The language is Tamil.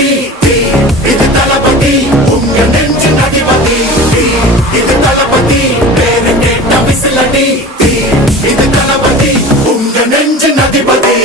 தளபதி இது தளபதி உங்க நெஞ்சு அதிபதி இது தளபதி பேரு கேட்ட விசிலடி இது தளபதி உங்க நெஞ்சு அதிபதி